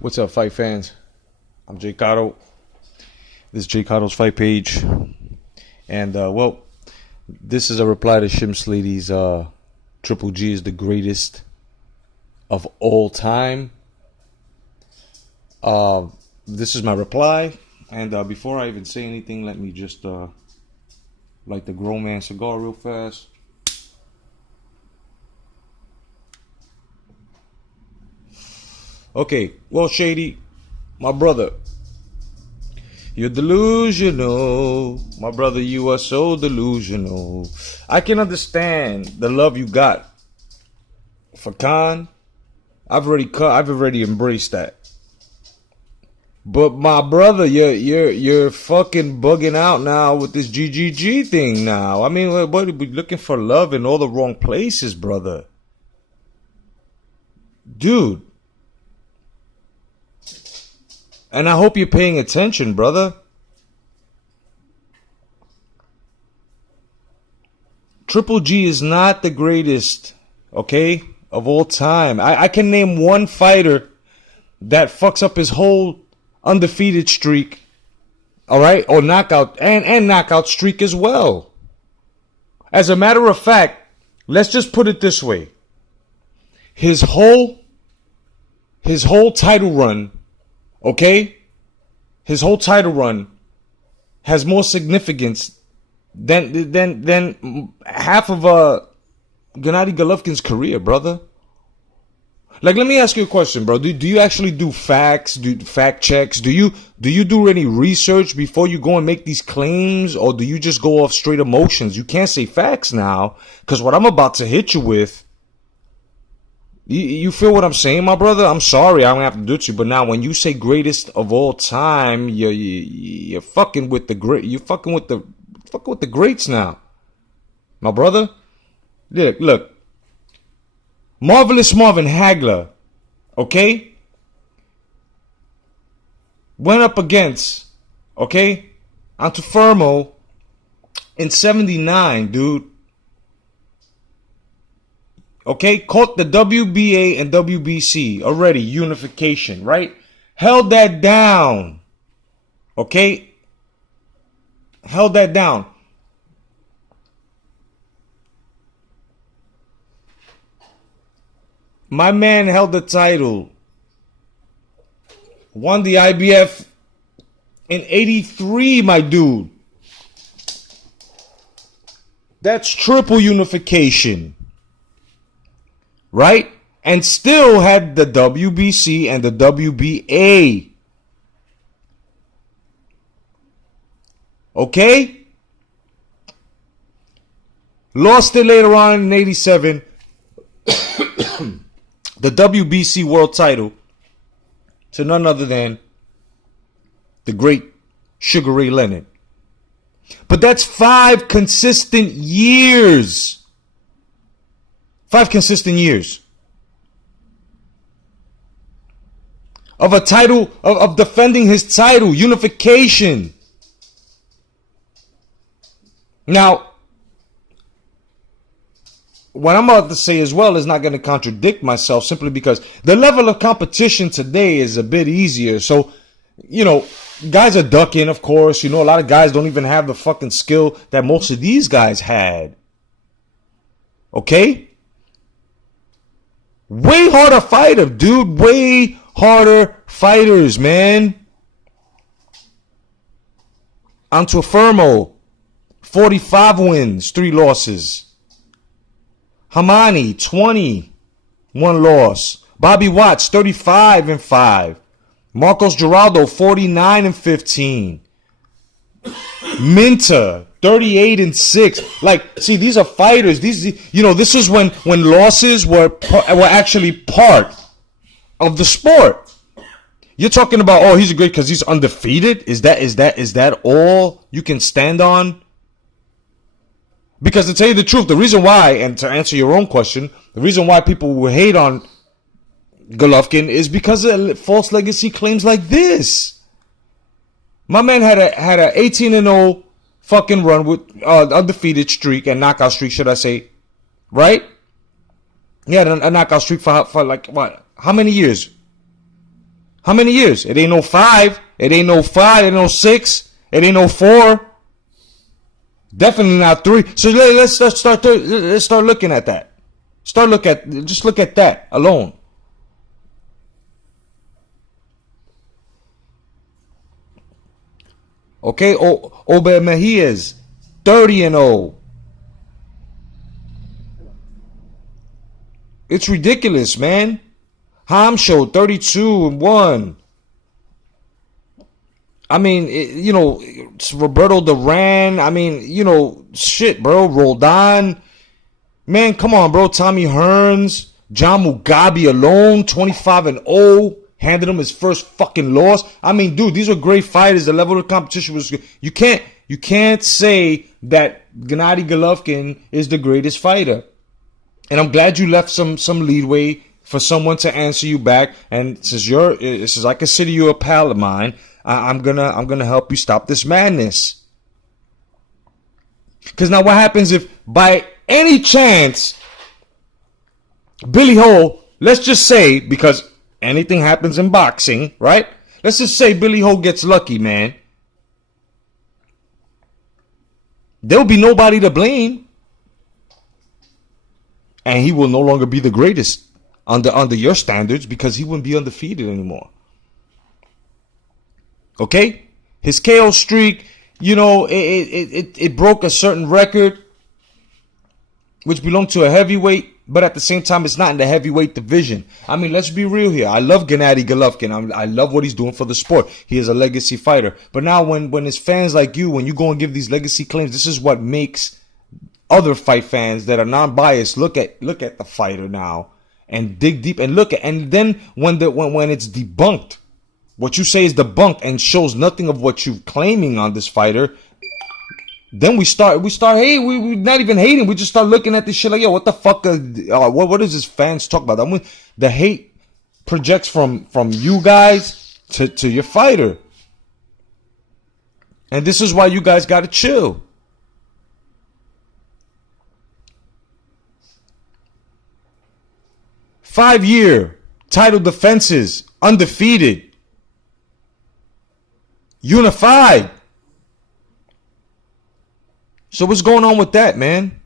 What's up, fight fans? I'm J.Cotto. This is J.Cotto's fight page. And, this is a reply to Shim Slady's Triple G is the greatest of all time. This is my reply. And before I even say anything, let me just light the grown man cigar real fast. Okay, well, Shady, my brother, you're delusional. My brother, you are so delusional. I can understand the love you got for Khan. I've already embraced that. But my brother, you're fucking bugging out now with this GGG thing now. I mean, what are we looking for love in all the wrong places, brother? Dude. And I hope you're paying attention, brother. Triple G is not the greatest, okay, of all time. I can name one fighter that fucks up his whole undefeated streak, all right, or knockout and knockout streak as well. As a matter of fact, let's just put it this way. His whole title run, okay? His whole title run has more significance than half of Gennady Golovkin's career, brother. Like, let me ask you a question, bro. Do you actually do fact checks? Do you do any research before you go and make these claims, or do you just go off straight emotions? You can't say facts now, because what I'm about to hit you with, you feel what I'm saying, my brother? I'm sorry, I don't have to do it to you, but now when you say greatest of all time, you're fucking with the great. You're fucking with the greats now, my brother. Look. Marvelous Marvin Hagler, okay, went up against, okay, Antuofermo in 79, dude. Okay, caught the WBA and WBC already, unification, right? Held that down, okay? Held that down. My man held the title, won the IBF in 83, my dude. That's triple unification. Right? And still had the WBC and the WBA. Okay? Lost it later on in 87. The WBC world title to none other than the great Sugar Ray Leonard. But that's 5 consistent years. 5 consistent years of a title, of defending his title, unification. Now, what I'm about to say as well is not going to contradict myself, simply because the level of competition today is a bit easier. So, guys are ducking, of course. A lot of guys don't even have the fucking skill that most of these guys had. Okay? Way harder fighter, dude. Way harder fighters, man. Antuofermo, 45 wins, 3 losses. Hamani, 20, 1 loss. Bobby Watts, 35-5. Marcos Geraldo, 49-15. Minta, 38-6. Like, see, these are fighters. This is when losses were actually part of the sport. You're talking about, oh, he's great because he's undefeated. Is that all you can stand on? Because to tell you the truth, the reason why, and to answer your own question, the reason why people will hate on Golovkin is because of false legacy claims like this. My man had a 18-0 fucking run with undefeated streak and knockout streak, should I say, right? He had a knockout streak for like what? How many years? How many years? It ain't no 5. It ain't no 5. It ain't no 6. It ain't no 4. Definitely not 3. So let's start looking at that. Just look at that alone. Okay, Ober Mejias, 30-0. It's ridiculous, man. Hamsho, 32-1. I mean, it's Roberto Duran. I mean, shit, bro. Roldan. Man, come on, bro. Tommy Hearns. John Mugabe alone, 25-0. Handed him his first fucking loss. I mean, dude, these are great fighters. The level of competition was good. You can't say that Gennady Golovkin is the greatest fighter. And I'm glad you left some leadway for someone to answer you back. And since I consider you a pal of mine, I'm gonna help you stop this madness. Because now what happens if by any chance Billy Ho, let's just say, because anything happens in boxing, right? Let's just say Billy Ho gets lucky, man. There'll be nobody to blame. And he will no longer be the greatest under your standards because he wouldn't be undefeated anymore. Okay? His KO streak, it broke a certain record which belonged to a heavyweight, but at the same time, it's not in the heavyweight division. I mean, let's be real here. I love Gennady Golovkin. I love what he's doing for the sport. He is a legacy fighter. But now when it's fans like you, when you go and give these legacy claims, this is what makes other fight fans that are non-biased look at the fighter now and dig deep and and then when it's debunked, what you say is debunked and shows nothing of what you're claiming on this fighter, then we start hey, we not even hating, we just start looking at this shit like, yo, what the fuck what does this fans talk about? I mean, the hate projects from you guys to your fighter. And this is why you guys gotta chill. Five-year title defenses, undefeated, unified. So what's going on with that, man?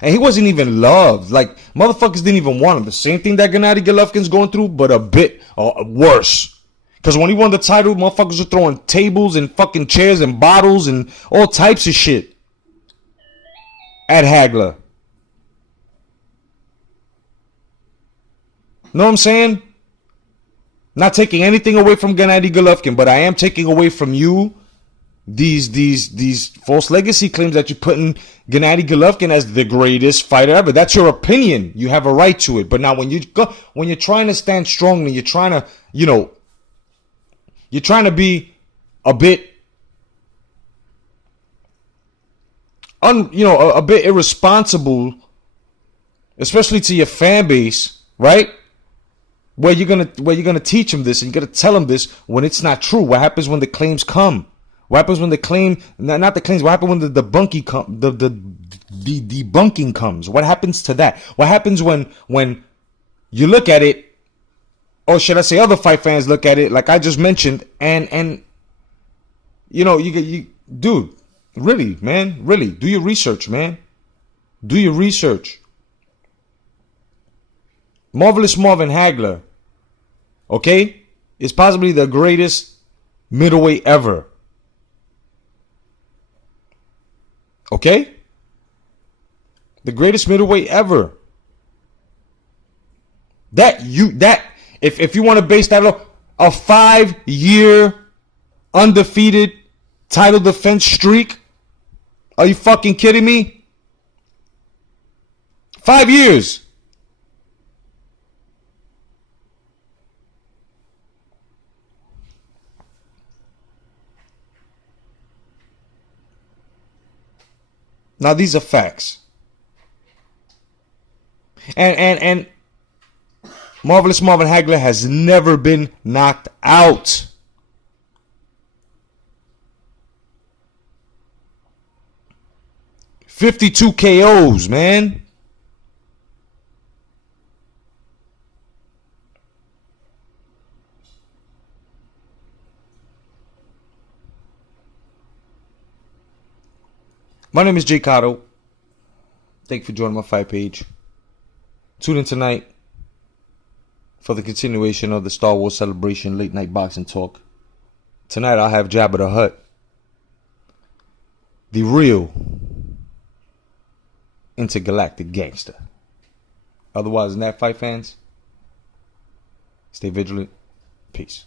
And he wasn't even loved. Like, motherfuckers didn't even want him. The same thing that Gennady Golovkin's going through, but a bit worse. Because when he won the title, motherfuckers were throwing tables and fucking chairs and bottles and all types of shit at Hagler. Know what I'm saying? Not taking anything away from Gennady Golovkin, but I am taking away from you these false legacy claims that you're putting Gennady Golovkin as the greatest fighter ever. That's your opinion. You have a right to it. But now when you're trying to stand strongly, you're trying to, you're trying to be a bit a bit irresponsible, especially to your fan base, right? Where you're gonna teach them this and you're gonna tell them this when it's not true. What happens when the claims come? What happens when the claim, not the claims, what happens when the debunking comes? What happens to that? What happens when you look at it, or should I say other fight fans look at it like I just mentioned, and you dude, really, man, really, do your research, man. Do your research. Marvelous Marvin Hagler, okay, is possibly the greatest middleweight ever. Okay? The greatest middleweight ever. If you want to base that on a 5-year undefeated title defense streak, are you fucking kidding me? 5 years. Now these are facts. And Marvelous Marvin Hagler has never been knocked out. $52 KOs, man. My name is J.Cotto. Thank you for joining my fight page. Tune in tonight for the continuation of the Star Wars Celebration late night boxing talk. Tonight I'll have Jabba the Hutt, the real intergalactic gangster. Otherwise than that, fight fans, stay vigilant. Peace.